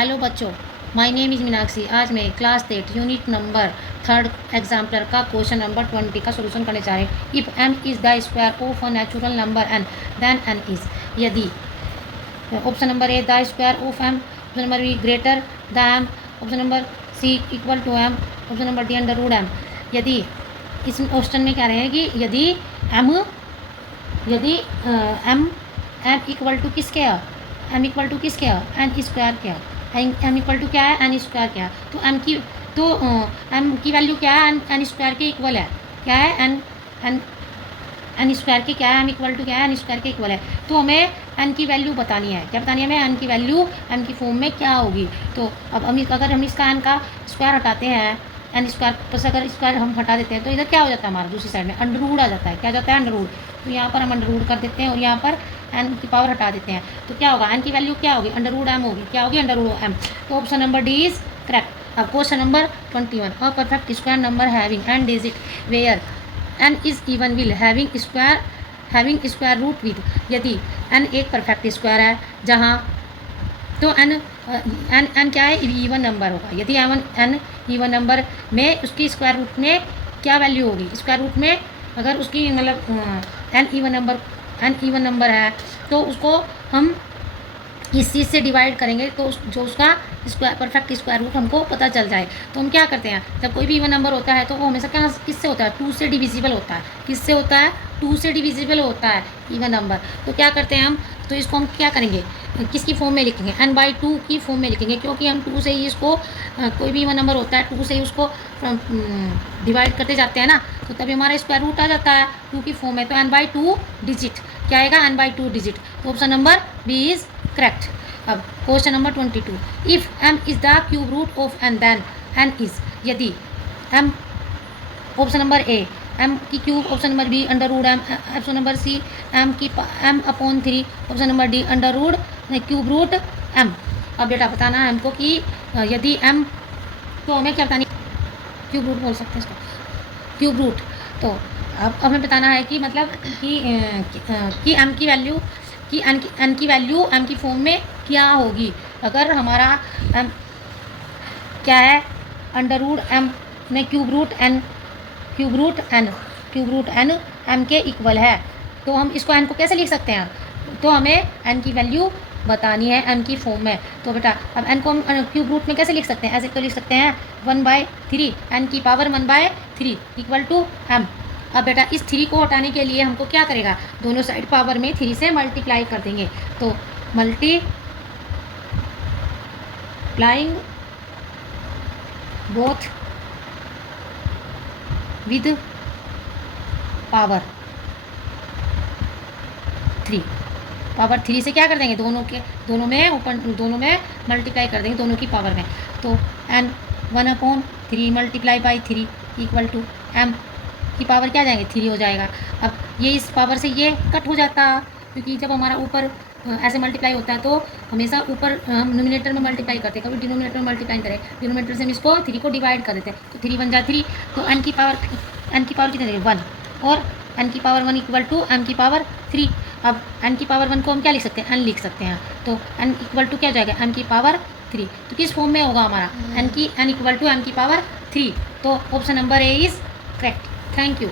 Hello बच्चों, my name is Meenakshi. आज मैं क्लास 8 यूनिट नंबर 3 एग्जाम्पलर का क्वेश्चन नंबर 20 का सोल्यूशन करने जा रहे हैं। If m is the square of a natural number n then n is, यदि option number A the square of m, option number B greater the m, option number C equal to m, option number D under root m। यदि इस question में कह रहे हैं कि यदि m equal to किसके है, m इक्वल टू किसके है, एन स्क्वायर क्या है, m इक्वल टू क्या है, एन स्क्वायर क्या है। तो m की वैल्यू क्या है, एन स्क्वायर के इक्वल है। क्या है, एन स्क्वायर के क्या है, m इक्वल टू क्या है, एन स्क्वायर के इक्वल है। तो हमें n की वैल्यू बतानी है। क्या बतानी है हमें, n की वैल्यू m की फॉर्म में क्या होगी। तो अब अगर हम इसका n का स्क्वायर हटाते हैं, एन स्क्वायर प्लस अगर स्क्वायर हम हटा देते हैं तो इधर क्या हो जाता है, हमारा दूसरी साइड में अंडर रूट आ जाता है। क्या जाता है, अंडर रूट। तो यहाँ पर हम अंडर रूट कर देते हैं और यहाँ पर एन की पावर हटा देते हैं। तो क्या होगा, एन की वैल्यू क्या होगी, अंडर रूट एम होगी। क्या होगी, अंडर रूट एम। तो option number D is correct. अब question number 21, a perfect square number having N digit where N is even will having square root with. यदि N एक perfect square है जहाँ तो एन क्या है, इवन नंबर होगा। यदि एन इवन नंबर में उसकी स्क्वायर रूट में क्या वैल्यू होगी, स्क्वायर रूट में अगर उसकी मतलब एन इवन नंबर है तो उसको हम इस चीज़ से डिवाइड करेंगे तो जो उसका स्क्वायर परफेक्ट स्क्वायर रूट हमको पता चल जाए। तो हम क्या करते हैं, जब कोई भी इवन नंबर होता है तो वो हमेशा क्या किससे होता है, 2 से डिविजिबल होता है। किससे होता है, 2 से डिविजिबल होता है इवन नंबर। तो क्या करते हैं हम, तो इसको हम क्या करेंगे, किसकी फॉर्म में लिखेंगे, n/2 की फॉर्म में लिखेंगे। क्योंकि हम 2 से ही इसको कोई भी इवन नंबर होता है 2 से ही उसको डिवाइड करते जाते हैं ना, तो तभी हमारा स्क्वायर रूट आ जाता है 2 की फॉर्म में। तो n/2 डिजिट क्या आएगा, n/2 डिजिट। तो option number B is correct. अब question number 22, if m is the cube root of n then n is, यदि m option number A m की cube, option number B under root m, option number C m/3, option number D under root cube root m। अब बेटा बताना है हमको कि यदि m, तो हमें क्या बतानी, क्यूब रूट बोल सकते हैं इसको, क्यूब रूट। तो अब हमें बताना है कि मतलब कि m की वैल्यू कि n की वैल्यू m की फॉर्म में क्या होगी। अगर हमारा m क्या है, अंडर रूट m में क्यूब रूट n m के इक्वल है। तो हम इसको n को कैसे लिख सकते हैं, तो हमें n की वैल्यू बतानी है m की फॉर्म में। तो बेटा अब n को हम क्यूब रूट में कैसे लिख सकते हैं, ऐसे तो लिख सकते हैं 1/3 n की पावर 1/3 इक्वल टू m। अब बेटा इस 3 को हटाने के लिए हमको क्या करेगा, दोनों साइड पावर में 3 से मल्टीप्लाई कर देंगे। तो मल्टीप्लाइंग बोथ विद पावर 3 से क्या कर देंगे, दोनों में मल्टीप्लाई कर देंगे, दोनों की पावर में। तो n 1/3 multiply by 3 equal to m की पावर क्या जाएंगे, 3 हो जाएगा। अब ये इस पावर से ये कट हो जाता, क्योंकि जब हमारा ऊपर ऐसे मल्टीप्लाई होता है तो हमेशा ऊपर हम नोमिनेटर में मल्टीप्लाई करते हैं, कभी डिनोमिनेटर में मल्टीप्लाई करें। डिनोमिनेटर से हम इसको 3 को डिवाइड कर देते हैं, तो 3 1 जा 3। तो n की पावर कितने देंगे, 1, और n की पावर 1 इक्वल टू m की पावर 3। अब n की पावर 1 को हम क्या लिख सकते हैं, n लिख सकते हैं। तो n इक्वल टू क्या जाएगा, m की पावर 3। तो किस फॉर्म में होगा हमारा, n इक्वल टू m की पावर 3। तो option number A is correct. Thank you.